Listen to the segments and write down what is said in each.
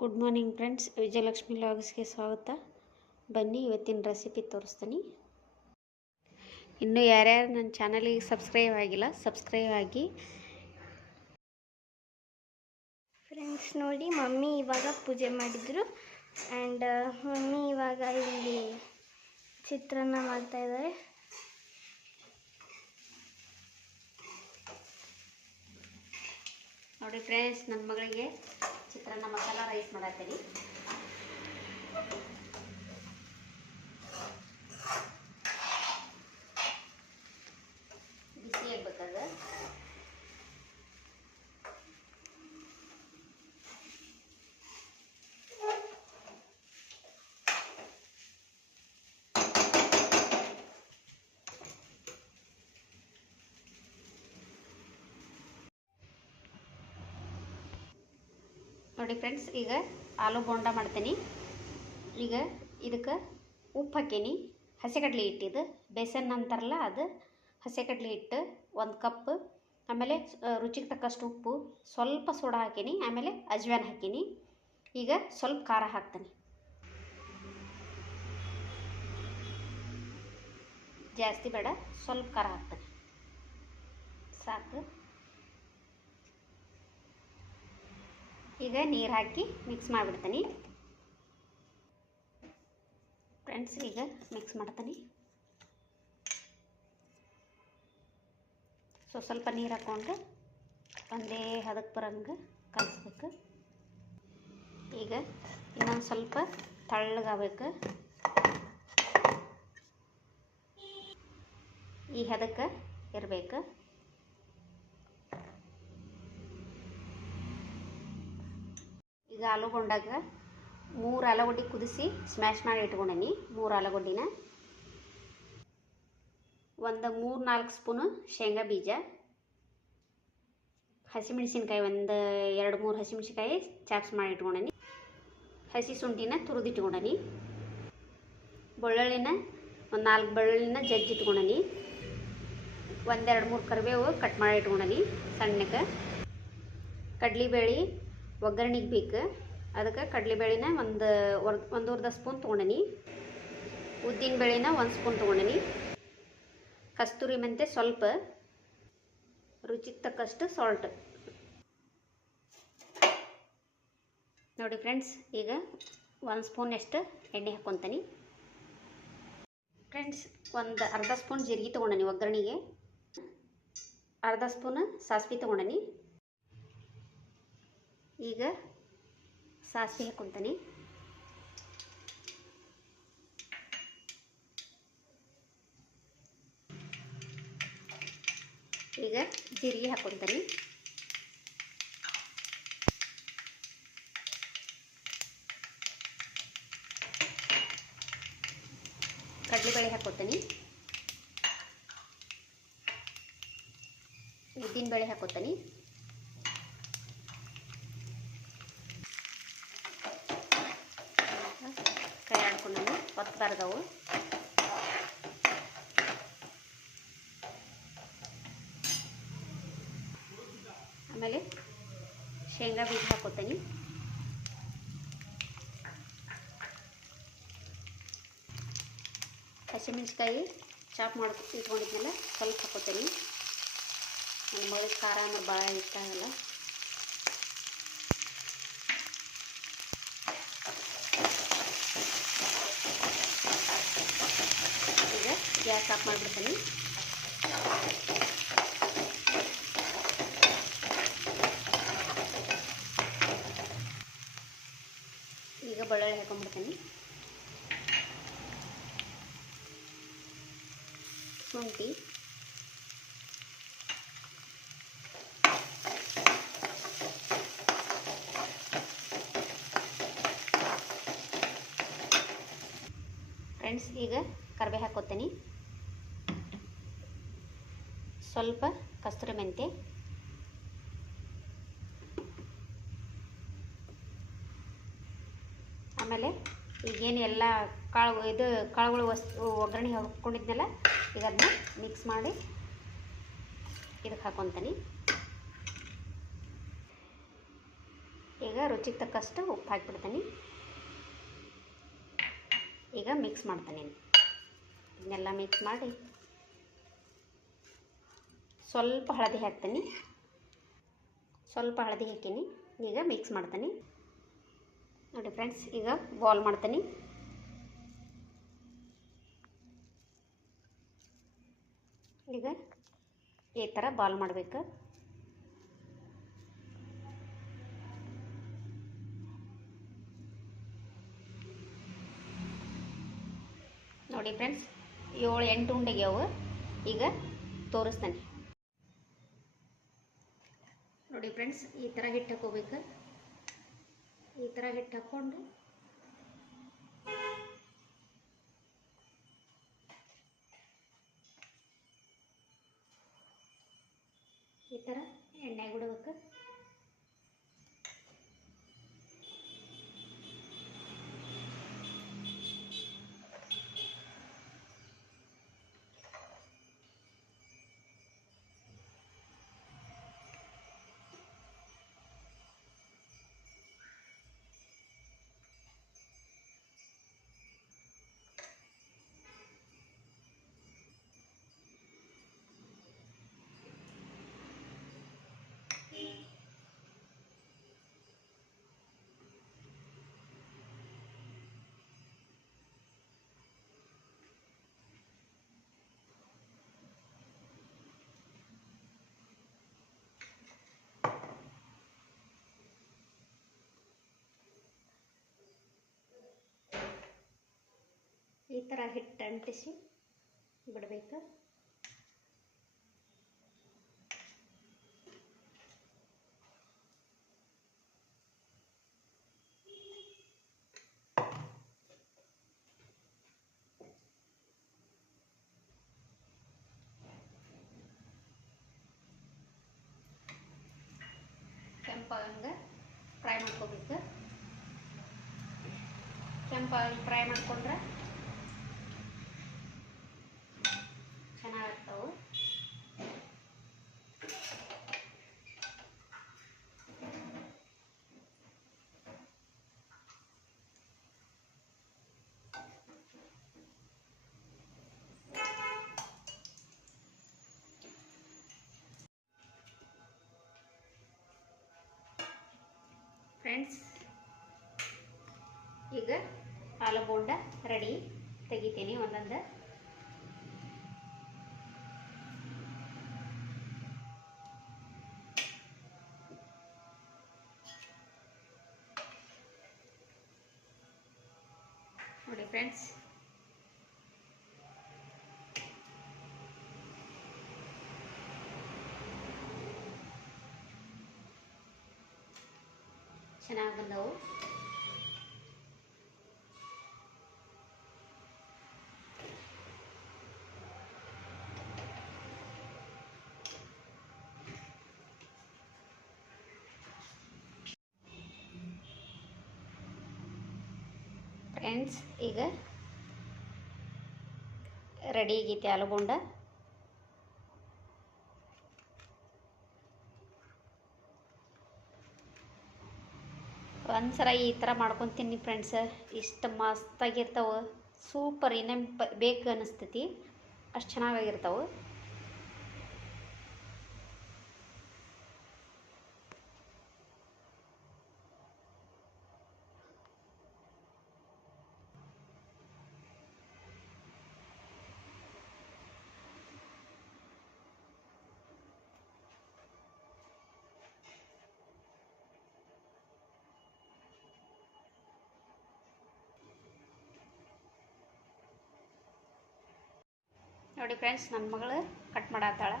Good morning friends Vijayalakshmi ಲಾಗ್ಸ್ಗೆ ಸ್ವಾಗತ. ಬನ್ನಿ ಇವತ್ತಿನ ರೆಸಿಪಿ ತೋರಿಸ್ತೀನಿ. ಇನ್ನು ಯಾರ್ಯಾರು ನನ್ನ ಚಾನಲಿಗೆ ಸಬ್ಸ್ಕ್ರೈಬ್ ಆಗಿಲ್ಲ ಸಬ್ಸ್ಕ್ರೈಬ್ ಆಗಿ. ಫ್ರೆಂಡ್ಸ್ ನೋಡಿ ಮಮ್ಮಿ ಇವಾಗ ಪೂಜೆ ಮಾಡಿದರು. ಆ್ಯಂಡ್ ಮಮ್ಮಿ ಇವಾಗ ಇಲ್ಲಿ ಚಿತ್ರಾನ್ನ ಮಾಡ್ತಾ ಇದ್ದಾರೆ ನೋಡಿ ಫ್ರೆಂಡ್ಸ್ ನನ್ನ ಮಗಳಿಗೆ ಚಿತ್ರಾನ್ನ ಮಸಾಲ ರೈಸ್ ಮಾಡತ್ತೀನಿ ನೋಡಿ ಫ್ರೆಂಡ್ಸ್, ಈಗ ಆಲೂ ಬೋಂಡ ಮಾಡ್ತೀನಿ. ಈಗ ಇದಕ್ಕೆ ಉಪ್ಪು ಹಾಕೀನಿ. ಹಸಿಕಡ್ಲೆ ಹಿಟ್ಟು ಇದು. ಬೇಸನ್ ಅಂತಾರಲ್ಲ ಅದು. ಹಸಿಕಡ್ಲೆ ಹಿಟ್ಟು ಒಂದು ಕಪ್. ಆಮೇಲೆ ರುಚಿಗೆ ತಕ್ಕಷ್ಟು ಉಪ್ಪು. ಸ್ವಲ್ಪ ಸೋಡಾ ಹಾಕೀನಿ. ಆಮೇಲೆ ಅಜ್ವಾನ್ ಹಾಕೀನಿ. ಈಗ ಸ್ವಲ್ಪ ಖಾರ ಹಾಕ್ತೀನಿ. ಜಾಸ್ತಿ ಬೇಡ, ಸ್ವಲ್ಪ ಖಾರ ಹಾಕ್ತೀನಿ. ಸಾಕು. ಈಗ ನೀರು ಹಾಕಿ ಮಿಕ್ಸ್ ಮಾಡಿಬಿಡ್ತೀನಿ. ಫ್ರೆಂಡ್ಸ್ ಈಗ ಮಿಕ್ಸ್ ಮಾಡ್ತೀನಿ. ಸೊ ಸ್ವಲ್ಪ ನೀರು ಹಾಕ್ಕೊಂಡು ಒಂದೇ ಹದಕ್ಕೆ ಬರೋಂಗೆ ಕಲಿಸ್ಬೇಕು. ಈಗ ಇನ್ನೊಂದು ಸ್ವಲ್ಪ ತಳ್ಳಗಾಗಬೇಕು. ಈ ಹದಕ್ಕೆ ಇರಬೇಕು. ಈಗ ಆಲೂಗೊಂಡಾಗ ಮೂರು ಆಲೂಗಡ್ಡೆ ಕುದಿಸಿ ಸ್ಮ್ಯಾಶ್ ಮಾಡಿ ಇಟ್ಕೊಂಡೀನಿ, ಮೂರು ಆಲೂಗಡ್ಡಿನ ಒಂದು ಮೂರು ನಾಲ್ಕು ಸ್ಪೂನು ಶೇಂಗಾ ಬೀಜ. ಹಸಿಮೆಣಸಿನ್ಕಾಯಿ ಒಂದು ಎರಡು ಮೂರು ಹಸಿಮೆಣಸಿನ್ಕಾಯಿ ಚಾಪ್ಸ್ ಮಾಡಿ ಇಟ್ಕೊಂಡೀನಿ. ಹಸಿ ಶುಂಠಿನ ತುರಿದಿಟ್ಕೊಂಡೀನಿ. ಬೆಳ್ಳುಳ್ಳಿನ ಒಂದು ನಾಲ್ಕು ಬೆಳ್ಳುಳ್ಳಿನ ಜಜ್ಜಿಟ್ಕೊಂಡೀನಿ ಒಂದೆರಡು ಮೂರು ಕರಿಬೇವು ಕಟ್ ಮಾಡಿ ಇಟ್ಕೊಂಡೀನಿ ಸಣ್ಣಕ್ಕೆ. ಕಡ್ಲಿಬೇಳೆ ಒಗ್ಗರಣೆಗೆ ಬೇಕು. ಅದಕ್ಕೆ ಕಡಲೆಬೇಳೆನ ಒಂದು ವರ್ ಒಂದೂವರೆ ಸ್ಪೂನ್ ತೊಗೊಂಡೀನಿ. ಉದ್ದಿನ ಬೇಳೆನ ಒಂದು ಸ್ಪೂನ್ ತೊಗೊಂಡೀನಿ. ಕಸ್ತೂರಿ ಮೆಂತೆ ಸ್ವಲ್ಪ. ರುಚಿಗೆ ತಕ್ಕಷ್ಟು ಸಾಲ್ಟ್ ನೋಡಿ ಫ್ರೆಂಡ್ಸ್, ಈಗ ಒಂದು ಸ್ಪೂನಷ್ಟು ಎಣ್ಣೆ ಹಾಕ್ಕೊತೀನಿ ಫ್ರೆಂಡ್ಸ್, ಒಂದು ಅರ್ಧ ಸ್ಪೂನ್ ಜೀರಿಗೆ ತೊಗೊಂಡೀನಿ ಒಗ್ಗರಣೆಗೆ. ಅರ್ಧ ಸ್ಪೂನ್ ಸಾಸಿವೆ ತೊಗೊಂಡೀನಿ. ಈಗ ಸಾಸಿವೆ ಹಾಕೊತೀನಿ. ಈಗ ಜೀರಿಗೆ ಹಾಕ್ಕೊತೀನಿ ಕಡಲೆಬೇಳೆ ಹಾಕೊತೀನಿ. ಉದ್ದಿನ ಬೇಳೆ ಹಾಕ್ಕೊತೀನಿ ಆಡ್ಕೊಂಡು ಒತ್ತಬಾರ್ದವು ಆಮೇಲೆ ಶೇಂಗಾ ಬೀಜ ಹಾಕೋತೀನಿ. ಹಸಿಮೆಣ್ಸಿಕಾಯಿ ಚಾಪ್ ಮಾಡಿ ಇಟ್ಕೊಂಡಿದ್ಮೇಲೆ ಸ್ವಲ್ಪ ಹಾಕೋತೀನಿ. ನನ್ನ ಮಗಳಿಗೆ ಖಾರ ಅಂದ್ರೆ ಭಾಳ ಇಷ್ಟ ಆಗಲ್ಲ ಈಗ ಗ್ಯಾಸ್ ಆಫ್ ಮಾಡಿಬಿಡ್ತೀನಿ. ಈಗ ಬೆಳ್ಳುಳ್ಳಿ ಹಾಕೊಂಡ್ಬಿಡ್ತೀನಿ. ಶುಂಠಿ. ಫ್ರೆಂಡ್ಸ್ ಈಗ ಕರ್ಬೇ ಹಾಕೋತೀನಿ ಸ್ವಲ್ಪ ಕಸ್ತೂರಿ ಮೆಂತೆ. ಆಮೇಲೆ ಈಗೇನು ಎಲ್ಲ ಕಾಳು ಇದು ಕಾಳುಗಳು ವಸ್ತು ಒಗ್ಗರಣೆ ಹಾಕ್ಕೊಂಡಿದ್ನಲ್ಲ ಈಗ ಅದನ್ನ ಮಿಕ್ಸ್ ಮಾಡಿ ಇದಕ್ಕೆ ಹಾಕ್ಕೊತೀನಿ ಈಗ ಈಗ ರುಚಿಗೆ ತಕ್ಕಷ್ಟು ಉಪ್ಪು ಹಾಕಿಬಿಡ್ತೀನಿ. ಈಗ ಮಿಕ್ಸ್ ಮಾಡ್ತೀನಿ. ಇದನ್ನೆಲ್ಲ ಮಿಕ್ಸ್ ಮಾಡಿ ಸ್ವಲ್ಪ ಹಳದಿ ಹಾಕ್ತೀನಿ. ಸ್ವಲ್ಪ ಹಳದಿ ಹಾಕಿನಿ. ಈಗ ಮಿಕ್ಸ್ ಮಾಡ್ತೀನಿ. ನೋಡಿ ಫ್ರೆಂಡ್ಸ್ ಈಗ ಬಾಲ್ ಮಾಡ್ತೀನಿ. ಈಗ ಈ ಥರ ಬಾಲ್ ಮಾಡಬೇಕು. ನೋಡಿ ಫ್ರೆಂಡ್ಸ್ ಏಳು ಎಂಟು ಉಂಡೆಗ್ಯಾವು ಈಗ ತೋರಿಸ್ತೇನೆ. ನೋಡಿ ಫ್ರೆಂಡ್ಸ್ ಈ ಥರ ಹಿಟ್ಟು ಹಾಕೋಬೇಕು. ಈ ಥರ ಹಿಟ್ಟು ಹಾಕ್ಕೊಂಡು ಈ ಥರ ಎಣ್ಣೆ ಬಿಡಬೇಕು ಈ ಥರ ಹಿಟ್ಟು ಅಂಟಿಸಿ ಬಿಡಬೇಕು. ಕೆಂಪಾಗಂಗೆ ಫ್ರೈ ಮಾಡ್ಕೋಬೇಕು. ಕೆಂಪಾಗಿ ಫ್ರೈ ಮಾಡ್ಕೊಂಡ್ರೆ ಫ್ರೆಂಡ್ಸ್ ಈಗ ಆಲೂ ರೆಡಿ ತೆಗಿತೀನಿ ಒಂದೊಂದು ನೋಡಿ ಫ್ರೆಂಡ್ಸ್ ಚೆನ್ನಾಗಿ ಬಂದವು. ಫ್ರೆಂಡ್ಸ್ ಈಗ ರೆಡಿ ಆಗೈತೆ ಆಲೂ ಒಂದ್ಸಲ ಈ ಥರ ಮಾಡ್ಕೊತೀನಿ ಫ್ರೆಂಡ್ಸ್ ಇಷ್ಟು ಮಸ್ತಾಗಿರ್ತಾವೆ. ಸೂಪರ್ ಇನ್ನೊಮ್ಮೆ ಪ ಬೇಕು ಅನ್ನಿಸ್ತೈತಿ ಅಷ್ಟು ಚೆನ್ನಾಗಾಗಿರ್ತಾವೆ. ನೋಡಿ ಫ್ರೆಂಡ್ಸ್ ನನ್ನ ಮಗಳು ಕಟ್ ಮಾಡತ್ತಾಳ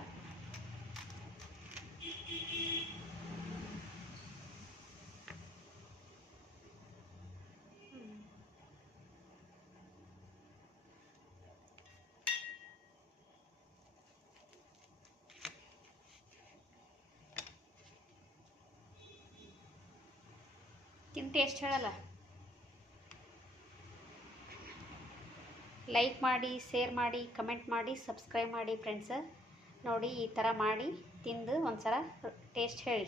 ಕಿಂತ ಟೇಸ್ಟ್ ಹೇಳಲ್ಲ? ಲೈಕ್ ಮಾಡಿ ಶೇರ್ ಮಾಡಿ ಕಮೆಂಟ್ ಮಾಡಿ ಸಬ್ಸ್ಕ್ರೈಬ್ ಮಾಡಿ ಫ್ರೆಂಡ್ಸ್ ನೋಡಿ ಈ ಥರ ಮಾಡಿ ತಿಂದು ಒಂದ್ಸಲ ಟೇಸ್ಟ್ ಹೇಳಿ.